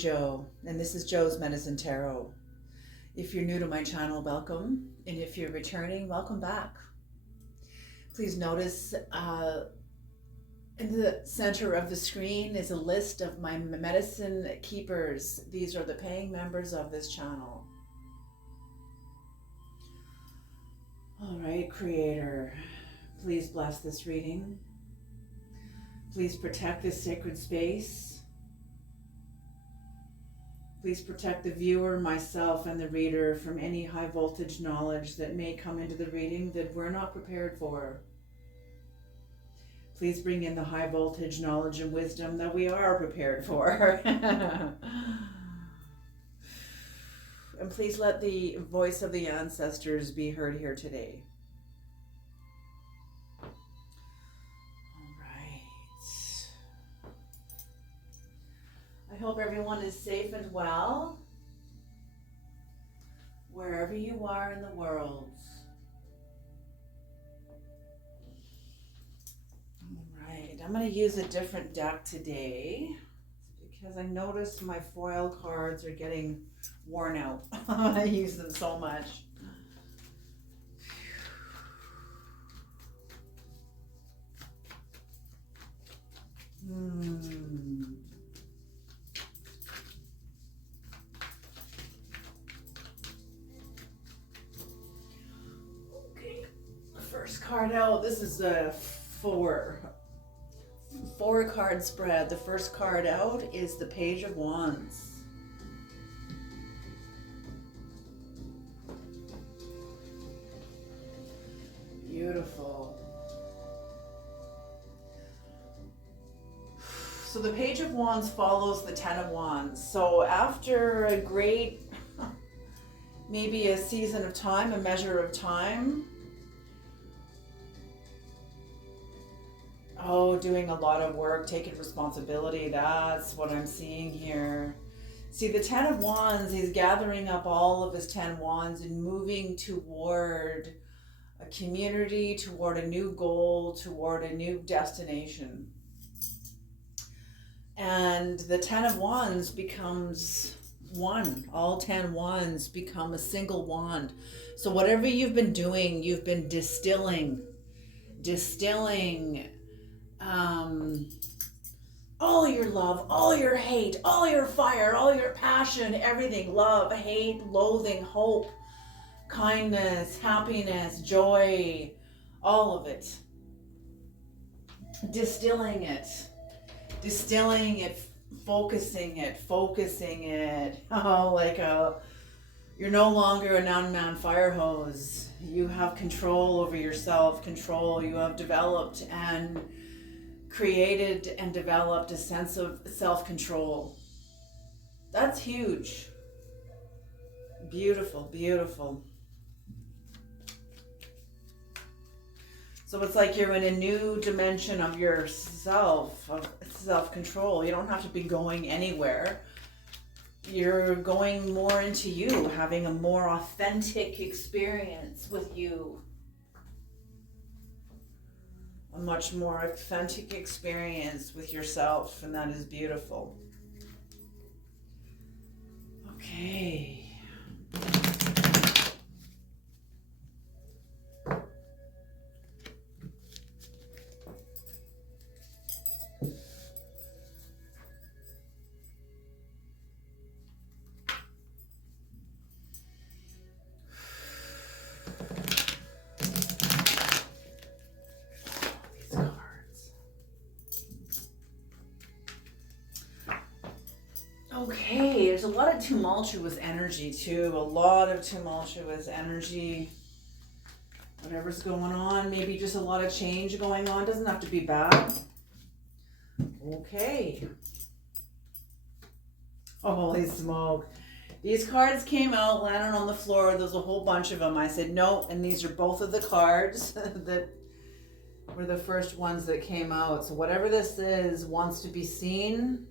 Jo, and this is Jo's Medicine Tarot. If you're new to my channel, welcome. And if you're returning, welcome back. Please notice in the center of the screen is a list of my medicine keepers. These are the paying members of this channel. All right, Creator, please bless this reading. Please protect this sacred space. Please protect the viewer, myself, and the reader from any high voltage knowledge that may come into the reading that we're not prepared for. Please bring in the high voltage knowledge and wisdom that we are prepared for. And please let the voice of the ancestors be heard here today. I hope everyone is safe and well, wherever you are in the world. All right, I'm going to use a different deck today because I noticed my foil cards are getting worn out. I use them so much. First card out. This is a four card spread. The first card out is the Page of Wands. Beautiful. So the Page of Wands follows the Ten of Wands. So after a great, maybe a season of time, a measure of time, doing a lot of work, taking responsibility, that's what I'm seeing here. See, the Ten of Wands, he's gathering up all of his 10 wands and moving toward a community, toward a new goal, toward a new destination. And the 10 of Wands becomes one. All 10 wands become a single wand. So whatever you've been doing, you've been distilling all your love, all your hate, all your fire, all your passion, everything, love, hate, loathing, hope, kindness, happiness, joy, all of it. Distilling it, focusing it. You're no longer an unmanned fire hose. You have control over yourself, you have developed and created and developed a sense of self-control. That's huge. Beautiful, beautiful. So it's like you're in a new dimension of yourself, of self-control. You don't have to be going anywhere. You're going more into you, having a more authentic experience with you. A much more authentic experience with yourself, and that is beautiful. Okay. Okay, there's a lot of tumultuous energy too, a lot of tumultuous energy. Whatever's going on, maybe just a lot of change going on, doesn't have to be bad. Okay. Holy smoke. These cards came out, landed on the floor, there's a whole bunch of them. I said no, and these are both of the cards that were the first ones that came out. So whatever this is wants to be seen,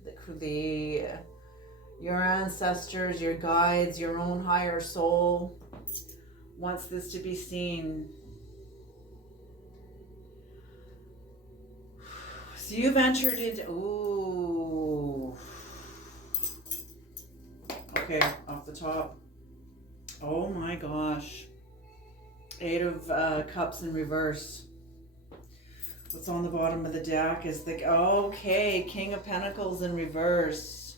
your ancestors, your guides, your own higher soul wants this to be seen. So you've entered into, Okay, off the top. Oh my gosh. 8 of Cups in reverse. What's on the bottom of the deck is the, okay, King of Pentacles in reverse.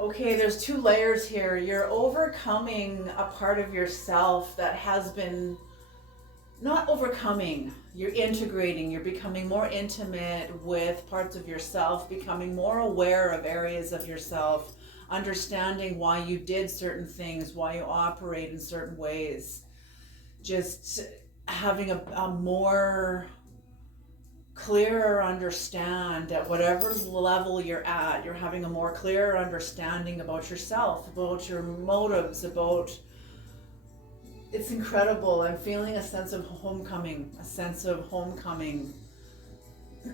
Okay, there's 2 layers here. You're overcoming a part of yourself that has been, not overcoming, you're integrating, you're becoming more intimate with parts of yourself, becoming more aware of areas of yourself, understanding why you did certain things, why you operate in certain ways. Just having a more clearer understand at whatever level you're at. You're having a more clearer understanding about yourself, about your motives, about, it's incredible. I'm feeling a sense of homecoming,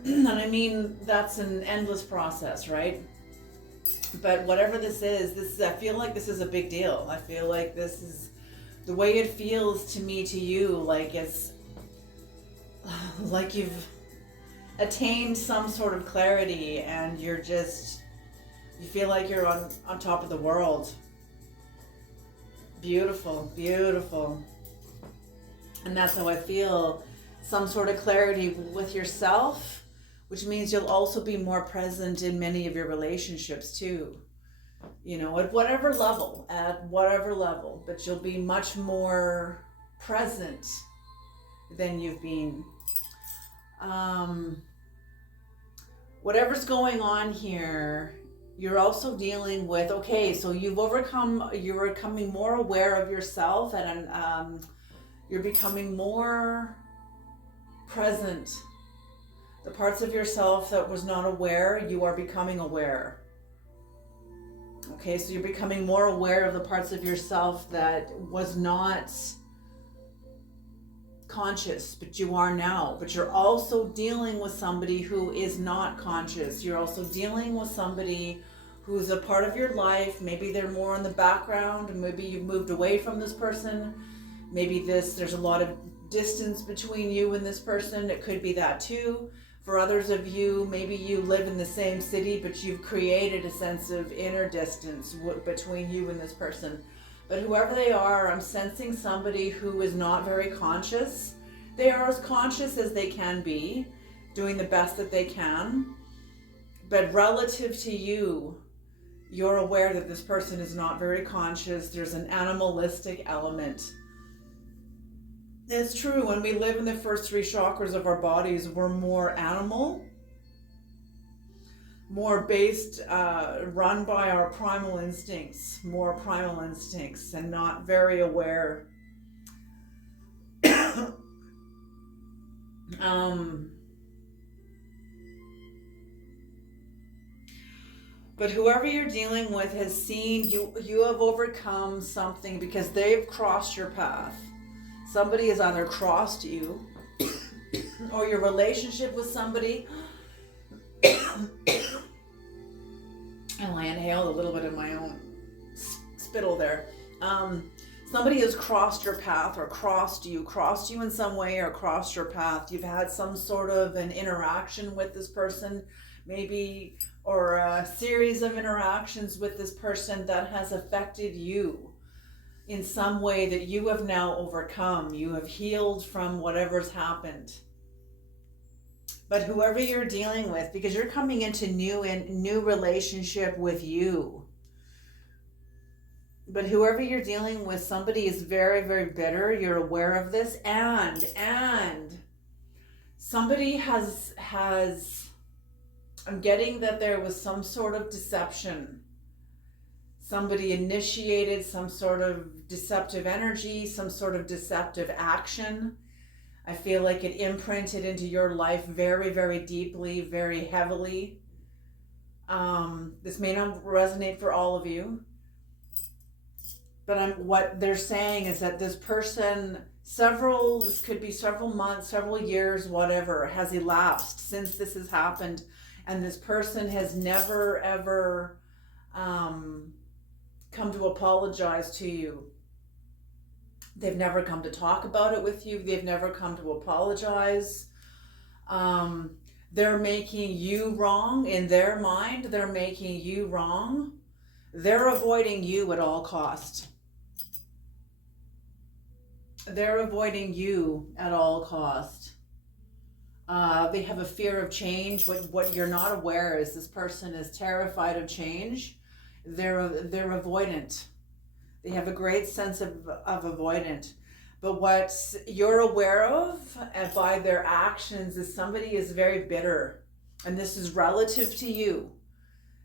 and I mean, that's an endless process, right? But whatever this is, I feel like this is a big deal. I feel like this is the way it feels to me, to you, like it's like you've attained some sort of clarity and you feel like you're on top of the world. Beautiful, beautiful. And that's how I feel. Some sort of clarity with yourself, which means you'll also be more present in many of your relationships too. You know, at whatever level, but you'll be much more present than you've been. Whatever's going on here, you're also dealing with, okay, so you're becoming more aware of yourself, and you're becoming more present. The parts of yourself that was not aware, you are becoming aware. Okay, so you're becoming more aware of the parts of yourself that was not conscious, but you are now. But you're also dealing with somebody who is not conscious. You're also dealing with somebody who's a part of your life. Maybe they're more in the background, maybe you've moved away from this person. Maybe there's a lot of distance between you and this person. It could be that too. For others of you, maybe you live in the same city, but you've created a sense of inner distance between you and this person. But whoever they are, I'm sensing somebody who is not very conscious. They are as conscious as they can be, doing the best that they can. But relative to you, you're aware that this person is not very conscious. There's an animalistic element. It's true, when we live in the first 3 chakras of our bodies, we're more animal, more based, run by our primal instincts, and not very aware. But whoever you're dealing with has seen you have overcome something because they've crossed your path. Somebody has either crossed you or your relationship with somebody. And I inhaled a little bit of my own spittle there. Somebody has crossed your path or crossed you in some way, or crossed your path. You've had some sort of an interaction with this person, maybe, or a series of interactions with this person that has affected you in some way that you have now overcome. You have healed from whatever's happened. But whoever you're dealing with, because you're coming into new relationship with you. But whoever you're dealing with, somebody is very, very bitter. You're aware of this, and somebody has I'm getting that there was some sort of deception. Somebody initiated some sort of deceptive energy, some sort of deceptive action. I feel like it imprinted into your life very, very deeply, very heavily. This may not resonate for all of you, but what they're saying is that this person, this could be several months, several years, whatever, has elapsed since this has happened, and this person has never, ever come to apologize to you. They've never come to talk about it with you. They've never come to apologize. They're making you wrong. In their mind, they're making you wrong. They're avoiding you at all cost. They're avoiding you at all cost. They have a fear of change. What you're not aware is this person is terrified of change. They're avoidant. They have a great sense of avoidant. But what you're aware of by their actions is somebody is very bitter. And this is relative to you.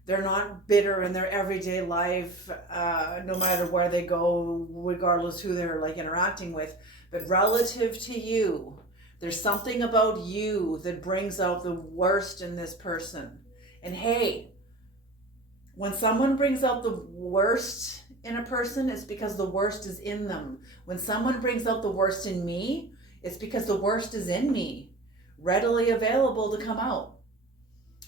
They're not bitter in their everyday life, no matter where they go, regardless who they're like interacting with. But relative to you, there's something about you that brings out the worst in this person. And hey, when someone brings out the worst in a person, it's because the worst is in them. When someone brings out the worst in me, it's because the worst is in me, readily available to come out.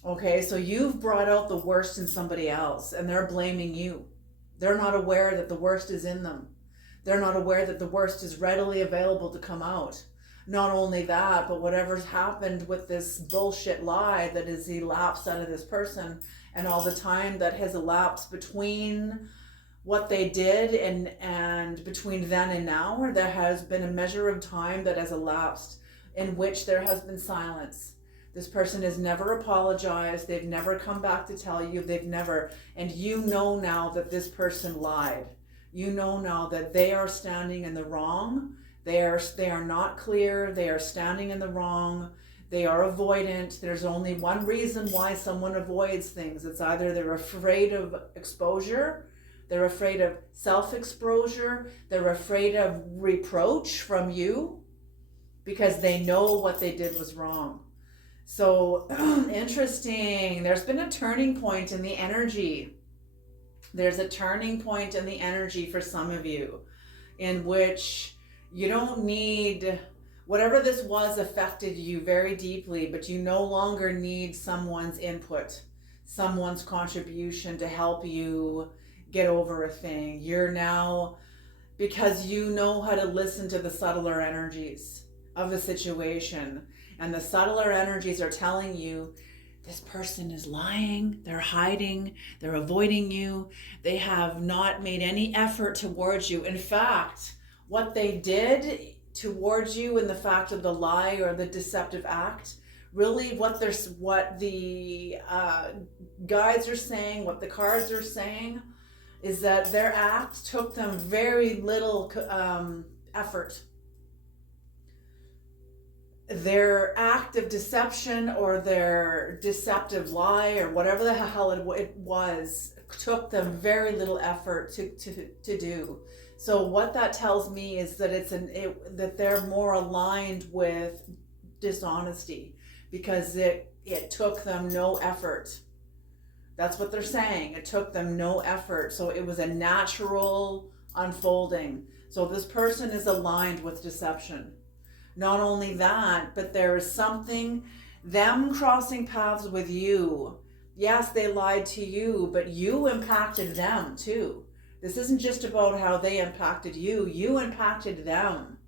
Okay, so you've brought out the worst in somebody else and they're blaming you. They're not aware that the worst is in them. They're not aware that the worst is readily available to come out. Not only that, but whatever's happened with this bullshit lie that is elapsed out of this person, and all the time that has elapsed between what they did and between then and now, where there has been a measure of time that has elapsed in which there has been silence. This person has never apologized. They've never come back to tell you. They've never, and you know now that this person lied. You know now that they are standing in the wrong. They are not clear. They are standing in the wrong. They are avoidant. There's only one reason why someone avoids things. It's either they're afraid of exposure, they're afraid of self-exposure, they're afraid of reproach from you because they know what they did was wrong. So interesting. There's been a turning point in the energy. There's a turning point in the energy for some of you in which you don't need, whatever this was affected you very deeply, but you no longer need someone's input, someone's contribution to help you get over a thing. You're now, because you know how to listen to the subtler energies of the situation, and the subtler energies are telling you, this person is lying, they're hiding, they're avoiding you, they have not made any effort towards you. In fact, what they did towards you in the fact of the lie or the deceptive act, really what the guides are saying, what the cards are saying, is that their act took them very little effort. Their act of deception or their deceptive lie or whatever the hell it was took them very little effort to do. So what that tells me is that that they're more aligned with dishonesty because it took them no effort. That's what they're saying. It took them no effort. So it was a natural unfolding. So this person is aligned with deception. Not only that, but there is something, them crossing paths with you. Yes, they lied to you, but you impacted them too. This isn't just about how they impacted you. You impacted them.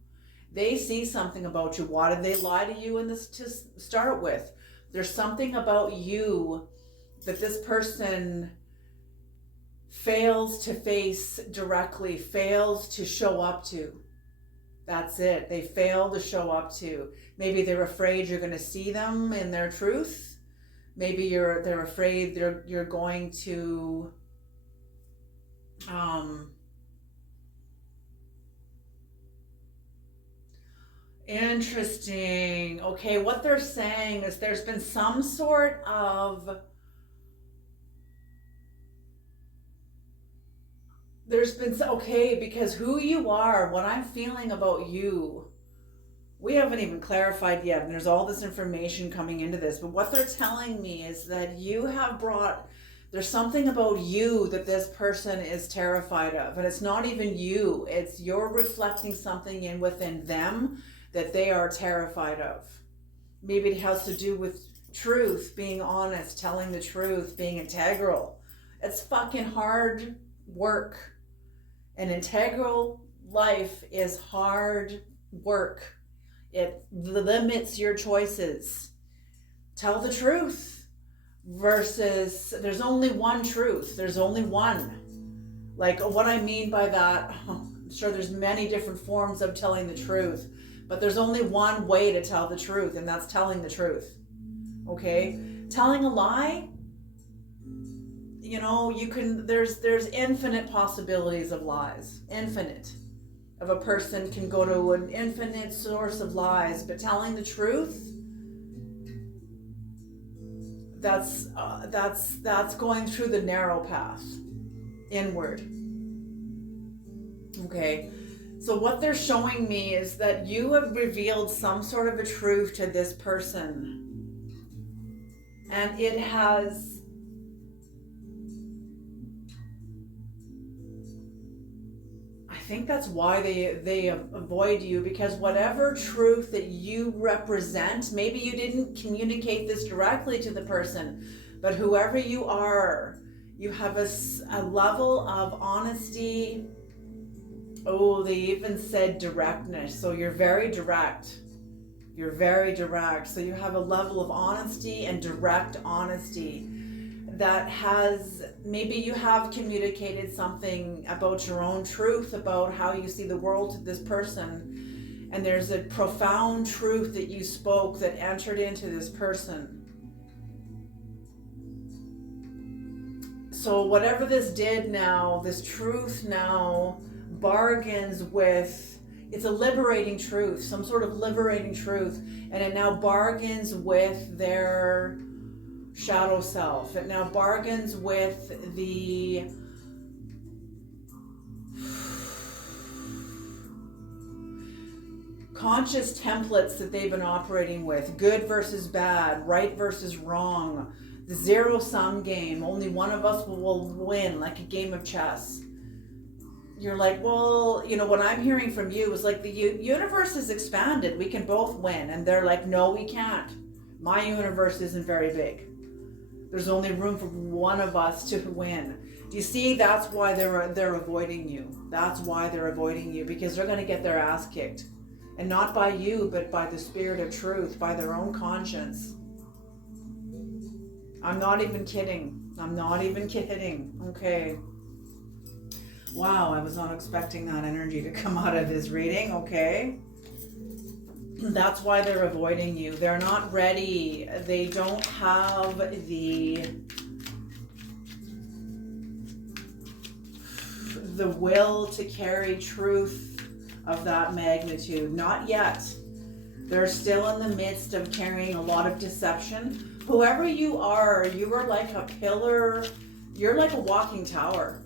They see something about you. Why did they lie to you in this to start with? There's something about you that this person fails to face directly, fails to show up to. That's it. They fail to show up to. Maybe they're afraid you're going to see them in their truth. Maybe they're afraid you're going to interesting. Okay, what they're saying is there's been some sort of because who you are, what I'm feeling about you, we haven't even clarified yet, and there's all this information coming into this, but what they're telling me is that there's something about you that this person is terrified of, and it's not even you, you're reflecting something within them that they are terrified of. Maybe it has to do with truth, being honest, telling the truth, being integral. It's fucking hard work. An integral life is hard work. It limits your choices tell the truth, versus there's only one truth. There's only one. Like, what I mean by that, I'm sure there's many different forms of telling the truth, but there's only one way to tell the truth, and that's telling the truth. Okay? Telling a lie, you can, there's infinite possibilities of lies. Infinite. Of a person can go to an infinite source of lies, but telling the truth, that's going through the narrow path, inward. Okay, so what they're showing me is that you have revealed some sort of a truth to this person, and it has, I think that's why they avoid you, because whatever truth that you represent, maybe you didn't communicate this directly to the person, but whoever you are, you have a level of honesty. Oh, they even said directness. So you're very direct. You're very direct. So you have a level of honesty and direct honesty that has, maybe you have communicated something about your own truth, about how you see the world to this person. And there's a profound truth that you spoke that entered into this person. So whatever this did now, this truth now bargains with, it's a liberating truth, some sort of liberating truth, and it now bargains with their shadow self. It now bargains with the conscious templates that they've been operating with, good versus bad, right versus wrong, the zero-sum game, only one of us will win, like a game of chess. You're like, well, what I'm hearing from you is like the universe is expanded. We can both win. And they're like, no, we can't. My universe isn't very big. There's only room for one of us to win. Do you see? That's why they're avoiding you. That's why they're avoiding you, because they're going to get their ass kicked. And not by you, but by the spirit of truth, by their own conscience. I'm not even kidding. I'm not even kidding. Okay. Wow, I was not expecting that energy to come out of this reading. Okay. That's why they're avoiding you. They're not ready. They don't have the will to carry truth of that magnitude. Not yet. They're still in the midst of carrying a lot of deception. Whoever you are like a pillar. You're like a walking tower.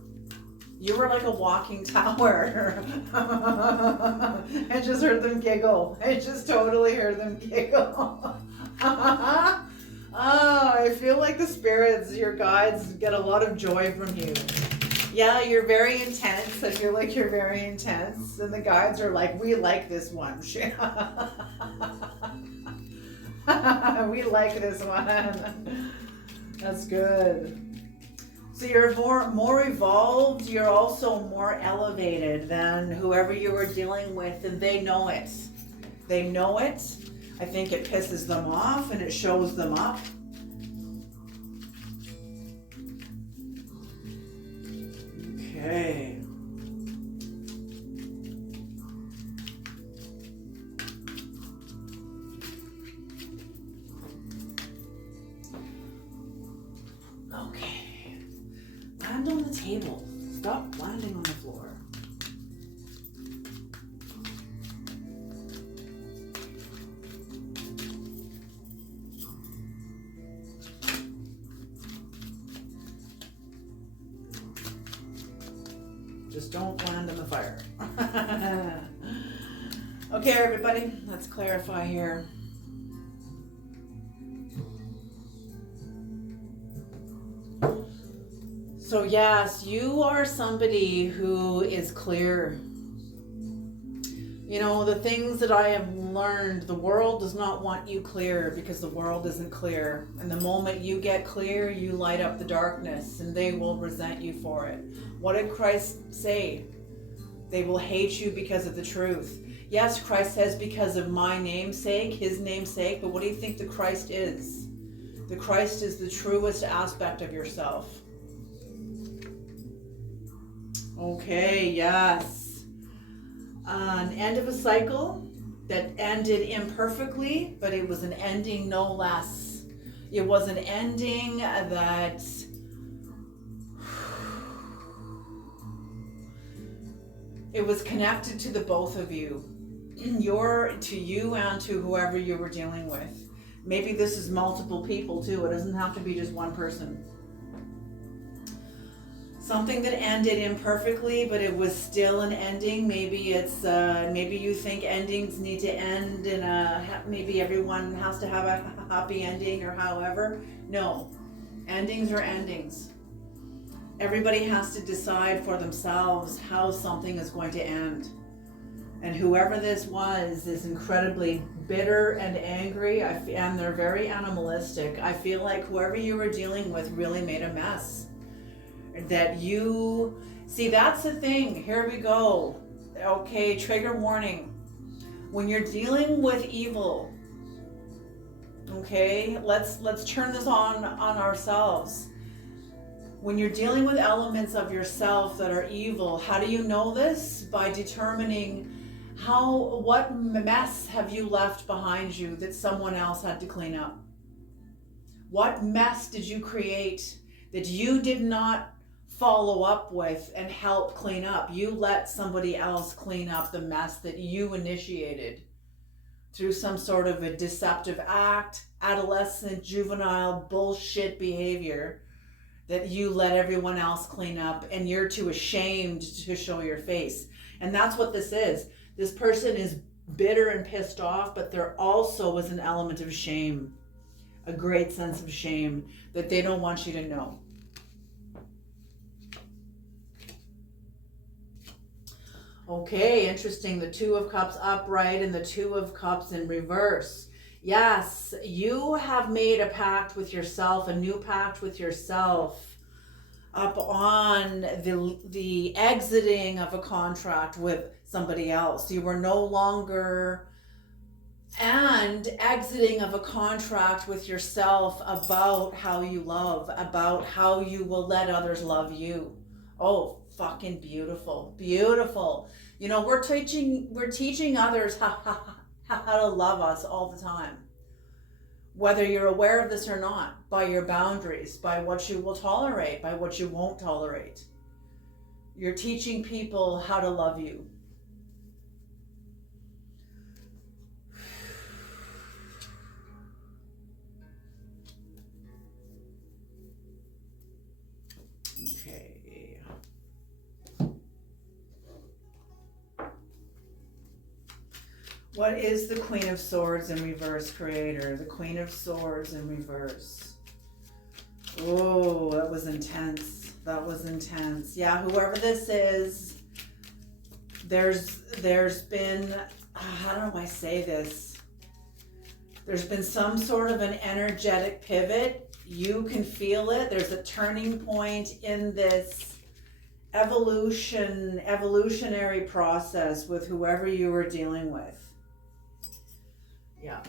You were like a walking tower. I just heard them giggle. I just totally heard them giggle. Oh, I feel like the spirits, your guides, get a lot of joy from you. Yeah, you're very intense. I feel like you're very intense. And the guides are like, we like this one. We like this one. That's good. So you're more evolved, you're also more elevated than whoever you were dealing with, and they know it. They know it. I think it pisses them off and it shows them up. Okay. Land on the table. Stop landing on the floor. Just don't land on the fire. Okay, everybody, let's clarify here. So yes, you are somebody who is clear. The things that I have learned, the world does not want you clear because the world isn't clear. And the moment you get clear, you light up the darkness and they will resent you for it. What did Christ say? They will hate you because of the truth. Yes, Christ says because of my name's sake, his name's sake, but what do you think the Christ is? The Christ is the truest aspect of yourself. Okay, yes. An end of a cycle that ended imperfectly, but it was an ending no less. It was an ending that it was connected to the both of you. To you and to whoever you were dealing with. Maybe this is multiple people too. It doesn't have to be just one person. Something that ended imperfectly, but it was still an ending. Maybe it's maybe you think endings need to end in maybe everyone has to have a happy ending or however. No, endings are endings. Everybody has to decide for themselves how something is going to end. And whoever this was is incredibly bitter and angry, and they're very animalistic. I feel like whoever you were dealing with really made a mess. That you, see, that's the thing. Here we go. Okay, trigger warning. When you're dealing with evil, okay, let's turn this on ourselves. When you're dealing with elements of yourself that are evil, how do you know this? By determining what mess have you left behind you that someone else had to clean up? What mess did you create that you did not follow up with and help clean up? You let somebody else clean up the mess that you initiated through some sort of a deceptive act, adolescent, juvenile bullshit behavior that you let everyone else clean up, and you're too ashamed to show your face. And that's what this is. This person is bitter and pissed off, but there also was an element of shame, a great sense of shame that they don't want you to know. Okay, interesting. The Two of Cups upright and the Two of Cups in reverse. Yes, you have made a pact with yourself, a new pact with yourself, up on the exiting of a contract with somebody else. You were no longer, and exiting of a contract with yourself about how you love, about how you will let others love you. Oh, fucking beautiful, beautiful. You know, we're teaching others how to love us all the time. Whether you're aware of this or not, by your boundaries, by what you will tolerate, by what you won't tolerate. You're teaching people how to love you. Okay. What is the Queen of Swords in reverse, creator? The Queen of Swords in reverse. Oh, that was intense. That was intense. Yeah, whoever this is, there's been, how do I say this? There's been some sort of an energetic pivot. You can feel it. There's a turning point in this evolutionary process with whoever you were dealing with. Yeah.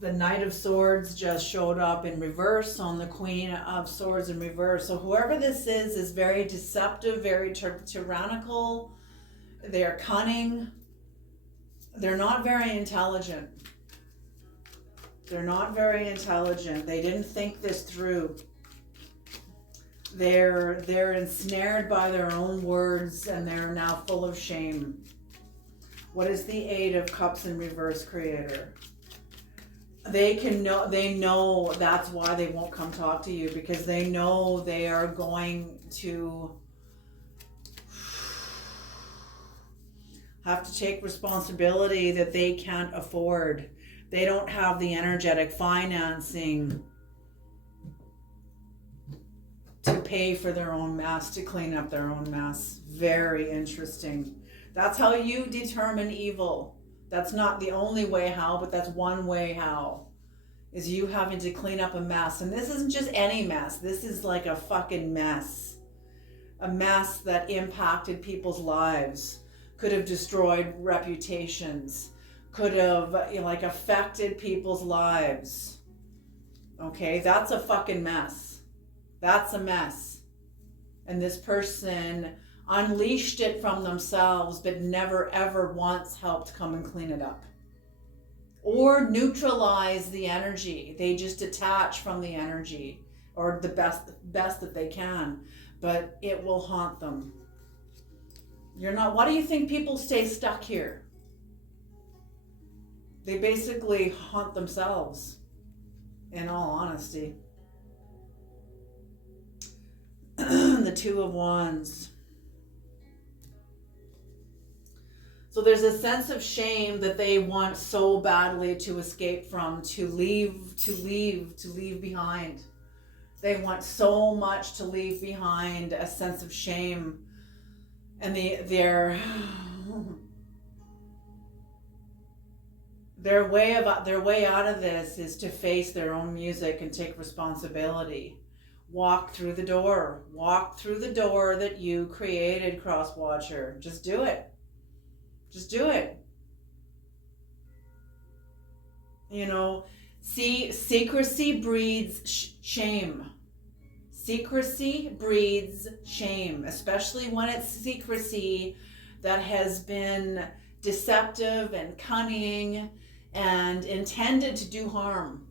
The Knight of Swords just showed up in reverse on the Queen of Swords in reverse. So whoever this is very deceptive, very tyrannical. They're cunning. They're not very intelligent. They're not very intelligent. They didn't think this through. They're ensnared by their own words, and they're now full of shame. What is the Eight of Cups in reverse, creator? They know that's why they won't come talk to you, because they know they are going to have to take responsibility that they can't afford. They don't have the energetic financing to pay for their own mess, to clean up their own mess. Very interesting. That's how you determine evil. That's not the only way how, but that's one way how. Is you having to clean up a mess. And this isn't just any mess. This is like a fucking mess. A mess that impacted people's lives. Could have destroyed reputations. Could have affected people's lives. Okay, that's a fucking mess. That's a mess. And this person unleashed it from themselves, but never ever once helped come and clean it up. Or neutralize the energy. They just detach from the energy, or the best that they can, but it will haunt them. You're not, why do you think people stay stuck here? They basically haunt themselves, in all honesty. The Two of Wands. So there's a sense of shame that they want so badly to escape from, to leave behind. They want so much to leave behind, a sense of shame. And their way out of this is to face their own music and take responsibility. Walk through the door. Walk through the door that you created, Cross Watcher. Just do it. Just do it. You know, see, secrecy breeds shame. Secrecy breeds shame, especially when it's secrecy that has been deceptive and cunning and intended to do harm.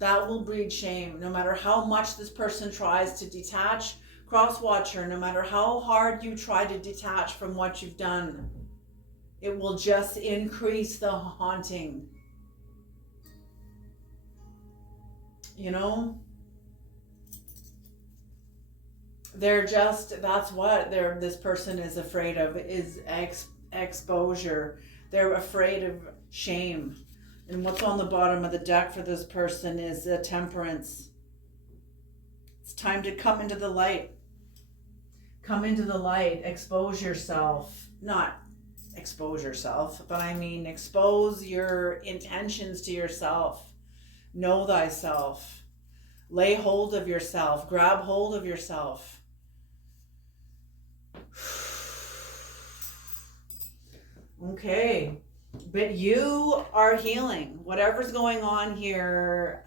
That will breed shame. No matter how much this person tries to detach, Cross Watcher, no matter how hard you try to detach from what you've done, it will just increase the haunting. You know? They're just, that's what this person is afraid of, is exposure. They're afraid of shame. And what's on the bottom of the deck for this person is Temperance. It's time to come into the light. Come into the light, expose yourself. Not expose yourself, but I mean expose your intentions to yourself. Know thyself. Lay hold of yourself. Grab hold of yourself. Okay. But you are healing. Whatever's going on here,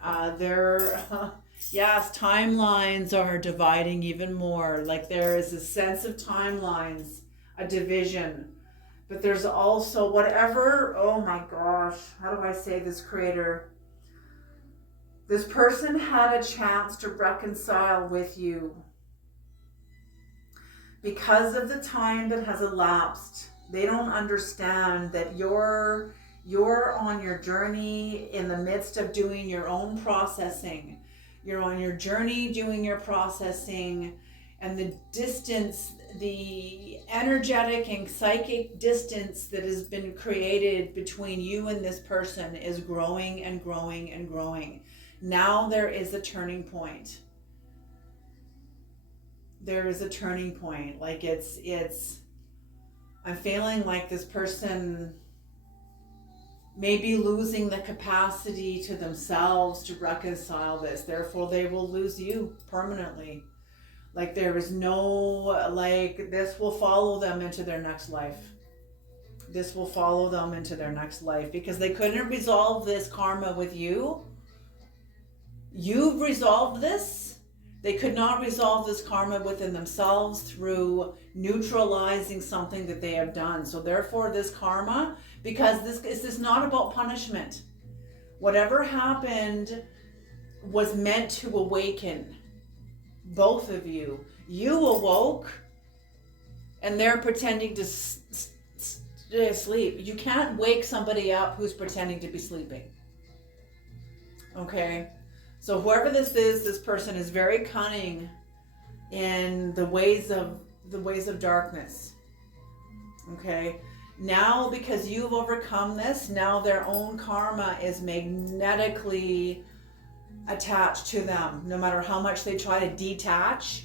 yes, timelines are dividing even more. Like there is a sense of timelines, a division. But there's also whatever, oh my gosh, how do I say this, Creator? This person had a chance to reconcile with you. Because of the time that has elapsed, they don't understand that you're on your journey in the midst of doing your own processing. You're on your journey doing your processing, and the distance, the energetic and psychic distance that has been created between you and this person is growing and growing and growing. Now there is a turning point. There is a turning point. Like I'm feeling like this person may be losing the capacity to themselves to reconcile this. Therefore, they will lose you permanently. Like there is no, like this will follow them into their next life. This will follow them into their next life because they couldn't resolve this karma with you. You've resolved this. They could not resolve this karma within themselves through neutralizing something that they have done. So therefore this karma, because this is not about punishment. Whatever happened was meant to awaken both of you. You awoke and they're pretending to sleep. You can't wake somebody up who's pretending to be sleeping. Okay? So whoever this is, this person is very cunning in the ways of darkness. Okay? Now, because you've overcome this, now their own karma is magnetically attached to them. No matter how much they try to detach,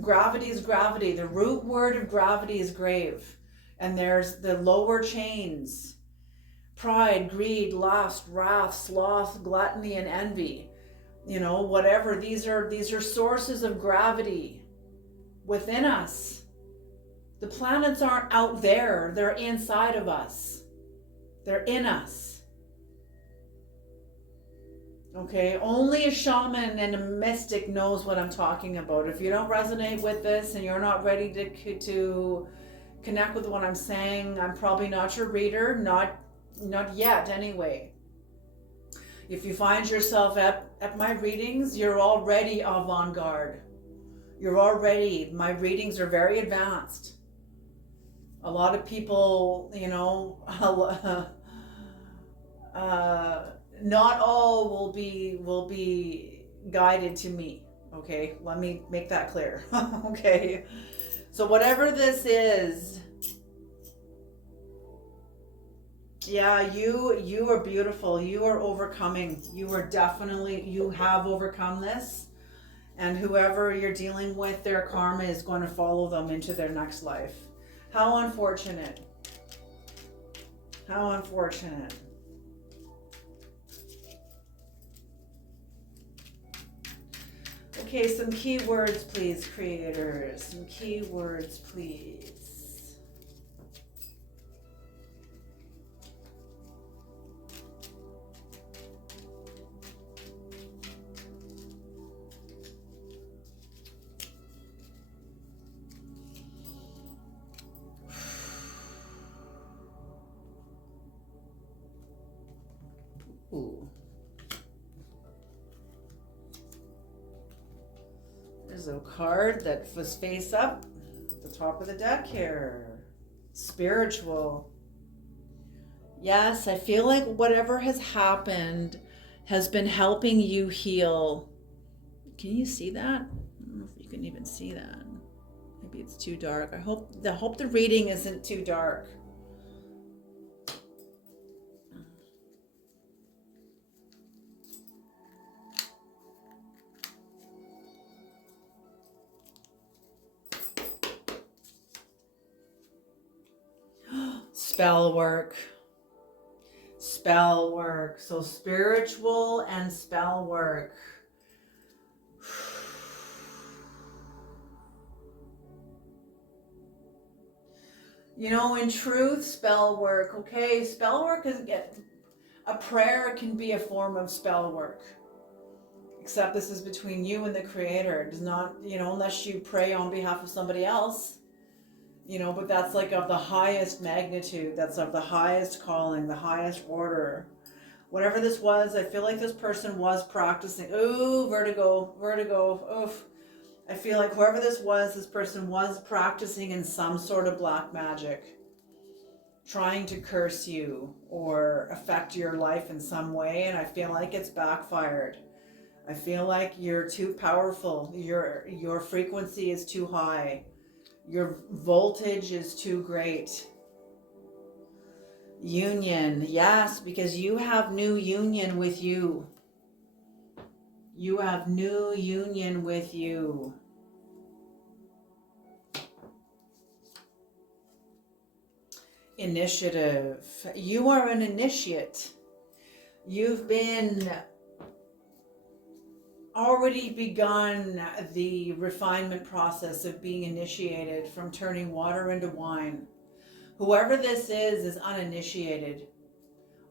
gravity is gravity. The root word of gravity is grave. And there's the lower chains. Pride, greed, lust, wrath, sloth, gluttony, and envy. You know, whatever. These are sources of gravity within us. The planets aren't out there. They're inside of us. They're in us. Okay, only a shaman and a mystic knows what I'm talking about. If you don't resonate with this and you're not ready to connect with what I'm saying, I'm probably not your reader, not yet anyway. If you find yourself at my readings, you're already avant-garde. My readings are very advanced. A lot of people, not all will be guided to me. Okay, let me make that clear. Okay, so whatever this is, yeah, you are beautiful. You are overcoming. You have overcome this, and whoever you're dealing with, their karma is going to follow them into their next life. How unfortunate. How unfortunate. Okay, some keywords, please, creators. Some keywords, please. Ooh. There's a card that was face up at the top of the deck here. Spiritual. Yes, I feel like whatever has happened has been helping you heal. Can you see that? I don't know if you can even see that. Maybe it's too dark. I hope the reading isn't too dark. Spell work. Spell work. So spiritual and spell work. In truth, spell work, okay? Spell work is a prayer can be a form of spell work. Except this is between you and the creator. It does not, unless you pray on behalf of somebody else. But that's like of the highest magnitude, that's of the highest calling, the highest order. Whatever this was, I feel like this person was practicing. Ooh, vertigo, oof. I feel like whoever this person was practicing in some sort of black magic, trying to curse you or affect your life in some way, and I feel like it's backfired. I feel like you're too powerful. Your frequency is too high. Your voltage is too great. Union, yes, because you have new union with you. You have new union with you. Initiative. You are an initiate. You've already begun the refinement process of being initiated from turning water into wine. Whoever this is uninitiated.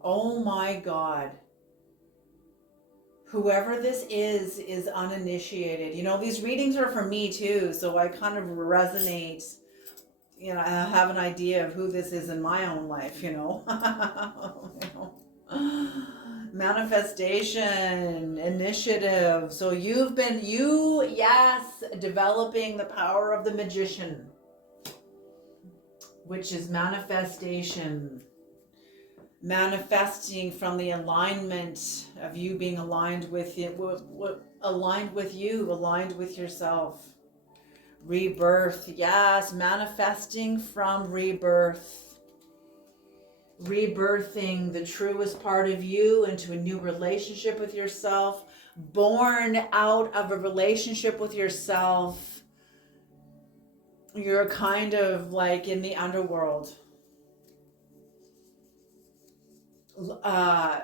Oh my God. Whoever this is uninitiated. These readings are for me too, so I kind of resonate. I have an idea of who this is in my own life, Manifestation, initiative. So yes, developing the power of the magician, which is manifestation. Manifesting from the alignment of you being aligned with it, aligned with you, aligned with yourself. Rebirth, yes, manifesting from rebirth. Rebirthing the truest part of you into a new relationship with yourself, born out of a relationship with yourself. You're kind of like in the underworld.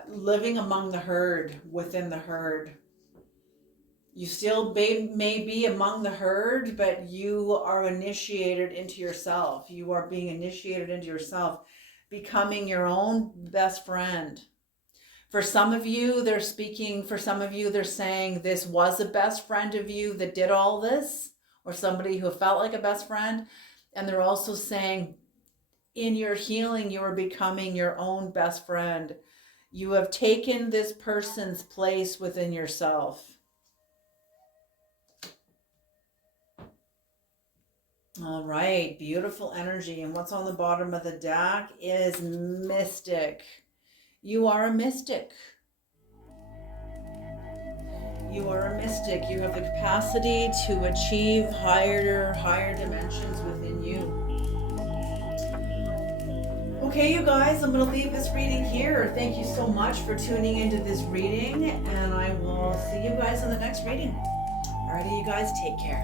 Living among the herd, within the herd. You still may be among the herd, but you are initiated into yourself. You are being initiated into yourself, becoming your own best friend, For some of you, they're speaking, for some of you, they're saying this was a best friend of you that did all this, or somebody who felt like a best friend. And they're also saying in your healing, you are becoming your own best friend. You have taken this person's place within yourself. All right, beautiful energy. And what's on the bottom of the deck is mystic. You are a mystic. You are a mystic. You have the capacity to achieve higher dimensions within you. Okay, you guys, I'm going to leave this reading here. Thank you so much for tuning into this reading, and I will see you guys in the next reading. Alrighty, you guys, take care.